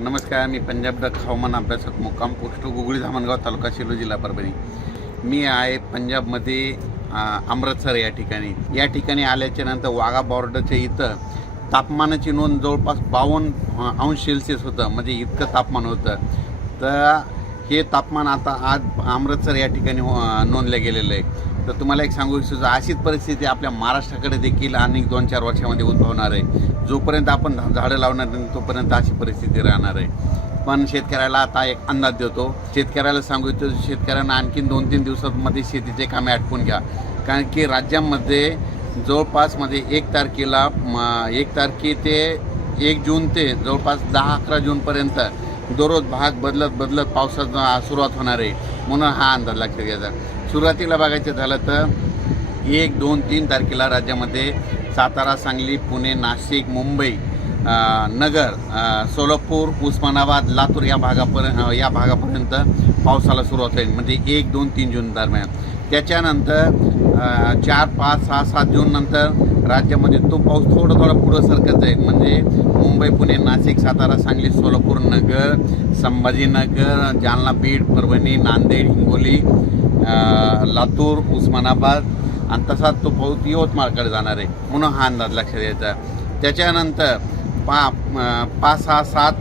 नमस्कार मी पंजाब डक हवामान अभ्यासक मुक्काम पोस्ट गुगळी धामणगाव तालुका सेलू जिल्हा परभणी. मी आहे पंजाबमध्ये अमृतसर या ठिकाणी. या ठिकाणी आल्याच्यानंतर वाघा बॉर्डरच्या इथं तापमानाची नोंद जवळपास बावन्न अंश सेल्सिअस होतं. म्हणजे इतकं तापमान होतं. तर हे तापमान आता आज अमृतसर या ठिकाणी नोंदलं गेलेलं आहे. तर तुम्हाला एक सांगू इच्छितो अशीच परिस्थिती आपल्या महाराष्ट्राकडे देखील अनेक दोन चार वर्षामध्ये उद्भवणार आहे. जोपर्यंत आपण झाडं लावणार नाही तोपर्यंत अशी परिस्थिती राहणार आहे. पण शेतकऱ्याला आता एक अंदाज देतो. शेतकऱ्याला सांगू इच्छितो शेतकऱ्यांना आणखीन दोन तीन दिवसांमध्ये शेतीचे कामे आटपून घ्या. कारण की राज्यामध्ये जवळपासमध्ये म्हणजे एक तारखेला एक तारखे ते एक जून ते जवळपास दहा अकरा जूनपर्यंत दररोज भाग बदलत बदलत पावसाचा सुरुवात होणार आहे. म्हणून हा अंदाज लक्षात घ्यायचा सुरुवातीला बघायचं झालं तर एक दोन तीन तारखेला राज्यामध्ये सातारा सांगली पुणे नाशिक मुंबई नगर सोलापूर उस्मानाबाद लातूर या भागापर्यंत या भागापर्यंत पावसाला सुरुवात होईल. म्हणजे एक दोन तीन जून दरम्यान. त्याच्यानंतर चार पाच सहा सात जून नंतर राज्यामध्ये तो पाऊस थोडा थोडा पुढं सरकत जाईल. म्हणजे मुंबई पुणे नाशिक सातारा सांगली सोलापूर नगर संभाजीनगर जालना बीड परभणी नांदेड हिंगोली लातूर उस्मानाबाद. आणि तसाच तो पाऊस यवतमाळकडे जाणार आहे. म्हणून हा अंदाज लक्षात द्यायचा त्याच्यानंतर पा पाच सहा सात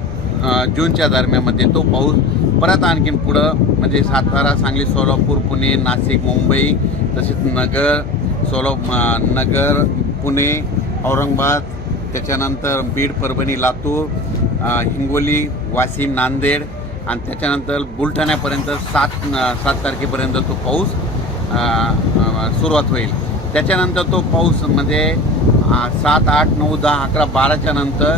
जूनच्या दरम्यानमध्ये तो पाऊस परत आणखीन पुढं म्हणजे सातारा सांगली सोलापूर पुणे नाशिक मुंबई तसेच नगर सोला नगर पुणे औरंगाबाद त्याच्यानंतर बीड परभणी लातूर हिंगोली वाशिम नांदेड आणि त्याच्यानंतर बुलढाण्यापर्यंत सात सात तारखेपर्यंत तो पाऊस सुरुवात होईल. त्याच्यानंतर तो पाऊस म्हणजे सात आठ नऊ दहा अकरा बाराच्या नंतर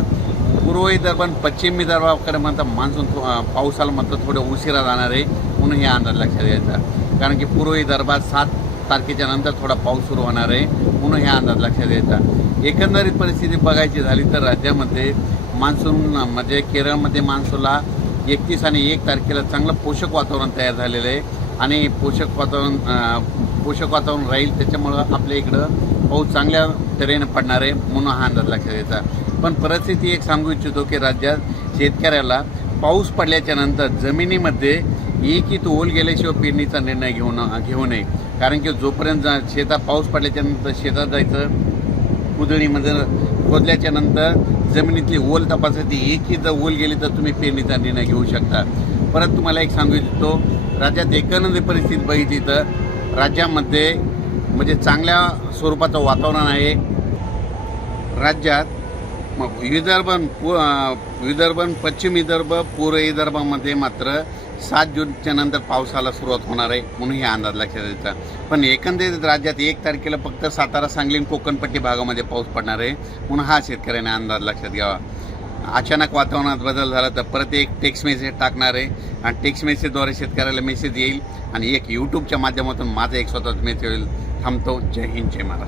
पूर्व विदर्भ पश्चिम विदर्भाकडे म्हणतात मान्सून थो- पावसाला म्हणतात थोडं उशिरा जाणार आहे म्हणून हे अंदाज लक्षात घ्यायचा कारण की पूर्व विदर्भात सात तारखेच्या नंतर थोडा पाऊस सुरू होणार आहे. म्हणून हे अंदाज लक्षात येतात एकंदरीत परिस्थिती बघायची झाली तर राज्यामध्ये मान्सून म्हणजे केरळमध्ये मान्सूनला एकतीस आणि एक तारखेला चांगलं पोषक वातावरण तयार झालेलं आहे. आणि पोषक वातावरण पोषक वातावरण राहील त्याच्यामुळं आपल्या इकडं पाऊस चांगल्या तऱ्हेने पडणार आहे. म्हणून हा अंदाज लक्षात द्यायचा पण परिस्थिती एक सांगू इच्छितो की राज्यात शेतकऱ्याला पाऊस पडल्याच्या नंतर जमिनीमध्ये एकही इथं ओल गेल्याशिवाय पेरणीचा निर्णय घेऊ न घेऊ नये. कारण की जोपर्यंत जा- शेतात पाऊस पडल्याच्यानंतर शेतात जायचं कुदळीमध्ये खोदल्याच्या नंतर जमिनीतली ओल तपासायची एकही जर ओल गेली तर तुम्ही पेरणीचा निर्णय घेऊ शकता. परत तुम्हाला एक सांगू इच्छितो राज्यात एकंदरीत परिस्थिती बघितली तर राज्यामध्ये म्हणजे चांगल्या स्वरूपाचं वातावरण आहे. राज्यात मग विदर्भ पु विदर्भ पश्चिम विदर्भ पूर्व विदर्भामध्ये मात्र सात जूनच्या नंतर पावसाला सुरुवात होणार आहे म्हणून हे अंदाज लक्षात द्यायचा पण एकंदरीत राज्यात एक तारखेला फक्त सातारा सांगली आणि कोकणपट्टी भागामध्ये पाऊस पडणार आहे म्हणून हा शेतकऱ्याने अंदाज लक्षात घ्यावा. अचानक वातावरणात बदल झाला तर परत एक टेक्स्ट मेसेज टाकणार आहे आणि टेक्स्ट मेसेजद्वारे शेतकऱ्याला मेसेज येईल. आणि एक यूट्यूबच्या माध्यमातून माझा एक स्वतःच मेसेज होईल. थांबतो. जय हिंद जय महाराष्ट्र.